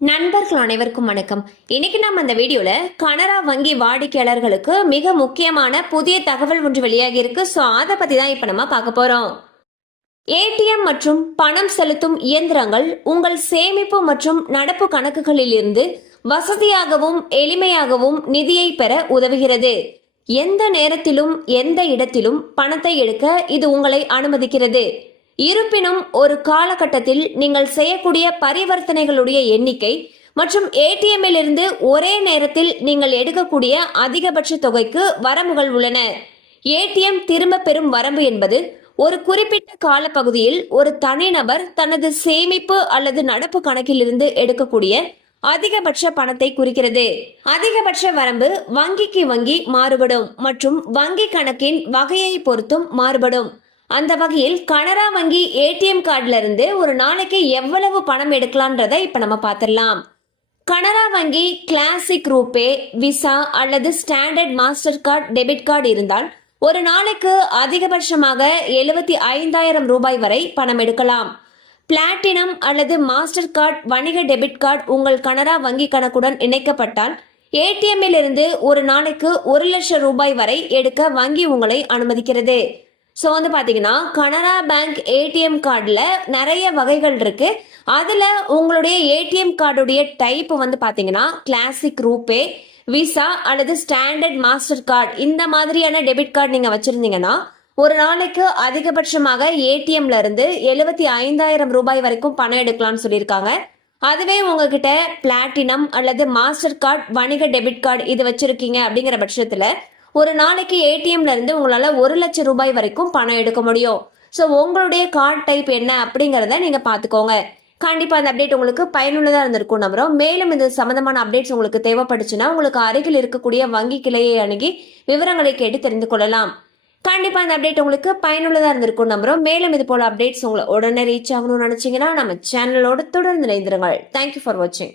நண்பர்கள் அனைவருக்கும் வணக்கம். இன்னைக்கு நம்ம இந்த வீடியோல கனரா வங்கி வாடிக்கையாளர்களுக்கு மிக முக்கியமான புதிய தகவல் ஒன்று வெளியாகி இருக்கு. ஸோ அதை பத்தி தான் இப்ப நம்ம பார்க்க போறோம். ஏடிஎம் மற்றும் பணம் செலுத்தும் இயந்திரங்கள் உங்கள் சேமிப்பு மற்றும் நடப்பு கணக்குகளில் இருந்து வசதியாகவும் எளிமையாகவும் நிதியை பெற உதவுகிறது. எந்த நேரத்திலும் எந்த இடத்திலும் பணத்தை எடுக்க இது உங்களை அனுமதிக்கிறது. இருப்பினும் ஒரு காலகட்டத்தில் நீங்கள் செய்யக்கூடிய பரிவர்த்தனைகளுடைய எண்ணிக்கை மற்றும் ஏடிஎம்மில் இருந்து ஒரே நேரத்தில் நீங்கள் எடுக்கக்கூடிய அதிகபட்ச தொகைக்கு வரம்புகள் உள்ளன. ஏடிஎம் திரும்ப பெறும் வரம்பு என்பது ஒரு குறிப்பிட்ட காலப்பகுதியில் ஒரு தனிநபர் தனது சேமிப்பு அல்லது நடப்பு கணக்கிலிருந்து எடுக்கக்கூடிய அதிகபட்ச பணத்தை குறிக்கிறது. அதிகபட்ச வரம்பு வங்கிக்கு வங்கி மாறுபடும் மற்றும் வங்கி கணக்கின் வகையை பொறுத்தும் மாறுபடும். அந்த வகையில் கனரா வங்கி ஏடிஎம் கார்டுல இருந்து ஒரு நாளைக்கு எவ்வளவு பணம் எடுக்கலான்றதை இப்ப நம்ம பார்த்துடலாம். கனரா வங்கி கிளாசிக் ரூபே, விசா அல்லது standard master card, debit card இருந்தால் ஒரு நாளைக்கு அதிகபட்சமாக 75,000 ரூபாய் வரை பணம் எடுக்கலாம். பிளாட்டினம் அல்லது மாஸ்டர் கார்டு வணிக டெபிட் கார்டு உங்கள் கனரா வங்கி கணக்குடன் இணைக்கப்பட்டால் ஏடிஎம்மில் இருந்து ஒரு நாளைக்கு 1,00,000 ரூபாய் வரை எடுக்க வங்கி உங்களை அனுமதிக்கிறது. ஸோ வந்து பார்த்தீங்கன்னா கனரா பேங்க் ஏடிஎம் கார்டில் நிறைய வகைகள் இருக்கு. அதில் உங்களுடைய ஏடிஎம் கார்டுடைய டைப் வந்து பார்த்தீங்கன்னா கிளாசிக் ரூபே, விசா அல்லது ஸ்டாண்டர்ட் மாஸ்டர் கார்டு இந்த மாதிரியான டெபிட் கார்டு நீங்கள் வச்சுருந்தீங்கன்னா ஒரு நாளைக்கு அதிகபட்சமாக ஏடிஎம்ல இருந்து 75,000 ரூபாய் வரைக்கும் பணம் எடுக்கலாம்னு சொல்லியிருக்காங்க. அதுவே உங்ககிட்ட பிளாட்டினம் அல்லது மாஸ்டர் கார்டு வணிக டெபிட் கார்டு இது வச்சிருக்கீங்க அப்படிங்கிற பட்சத்தில் ஒரு நாளைக்கு ஏடிஎம்ல இருந்து உங்களால 1,00,000 ரூபாய் வரைக்கும் பணம் எடுக்க முடியும். ஸோ உங்களுடைய கார்டு டைப் என்ன அப்படிங்கிறத நீங்க பாத்துக்கோங்க. கண்டிப்பா அந்த அப்டேட் உங்களுக்கு பயனுள்ளதா இருந்திருக்கும் நம்புறோம். மேலும் இது சம்பந்தமான அப்டேட்ஸ் உங்களுக்கு தேவைப்பட்டுச்சுன்னா உங்களுக்கு அருகில் இருக்கக்கூடிய வங்கி கிளையை அணுகி விவரங்களை கேட்டு தெரிந்து கொள்ளலாம். கண்டிப்பா இந்த அப்டேட் உங்களுக்கு பயனுள்ளதா இருந்திருக்கும் நம்புறோம். மேலும் இது போல அப்டேட்ஸ் உங்களை உடனே ரீச் ஆகணும்னு நினைச்சீங்கன்னா நம்ம சேனலோட தொடர்ந்து இணைந்திருங்கள். தேங்க்யூ ஃபார் வாட்சிங்.